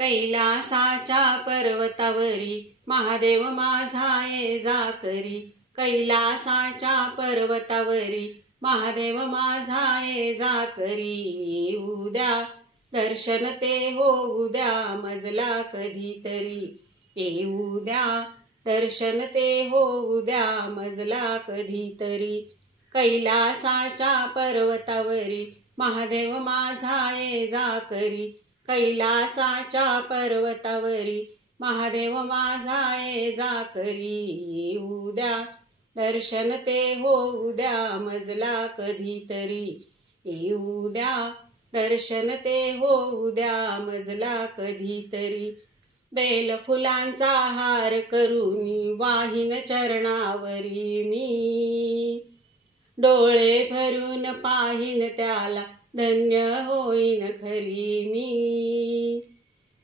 कैलासाच्या पर्वतावरी महादेव माझा ये जा करी। कैलासाच्या पर्वतावरी महादेव माझा ये जा करी। उद्या दर्शन ते होऊ द्या मजला कधीतरी। उद्या दर्शन ते होऊ द्या मजला कधीतरी। कैलासाच्या पर्वतावरी महादेव माझा ये जा करी। कैलासाच्या पर्वतावरी महादेव माझा ये जा करी। उद्या दर्शन ते होऊ द्या मजला कधीतरी। उद्या दर्शन ते होऊ द्या मजला कधीतरी। बेल फुलांचा हार करून वाहीन चरणावरी मी। डोळे भरून पाहीन त्याला धन्य होईन खरी मी।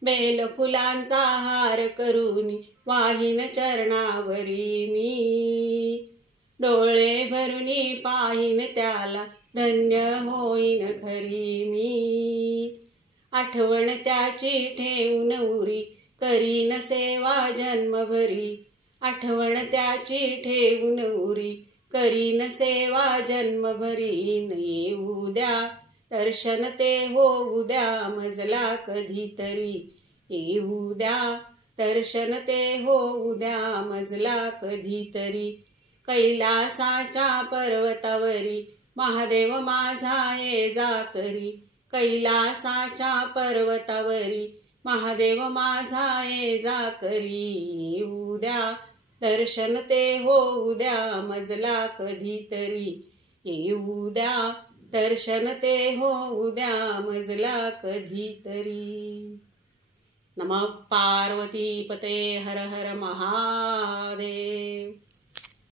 बेल फुलांचा हार करून वाहीन चरणावरी मी। डोळे भरून पाहीन त्याला धन्य होईन खरी मी। आठवण त्याची ठेवून उरी करीन सेवा जन्मभरी। आठवण त्याची ठेवून उरी करीन सेवा जन्मभरी। उद्या दर्शन ते होऊ द्या मजला कधीतरी। उद्या दर्शन ते होऊ द्या मजला कधीतरी। कैलासाच्या पर्वतावरी महादेव माझा ये जा करी। कैलासाच्या पर्वतावरी महादेव माझा ये जा करी। उद्या दर्शन ते होऊ द्या मजला कधीतरी। उद्या दर्शन ते होऊ द्या मजला कधीतरी। नमः पार्वती पते हर हर महादेव।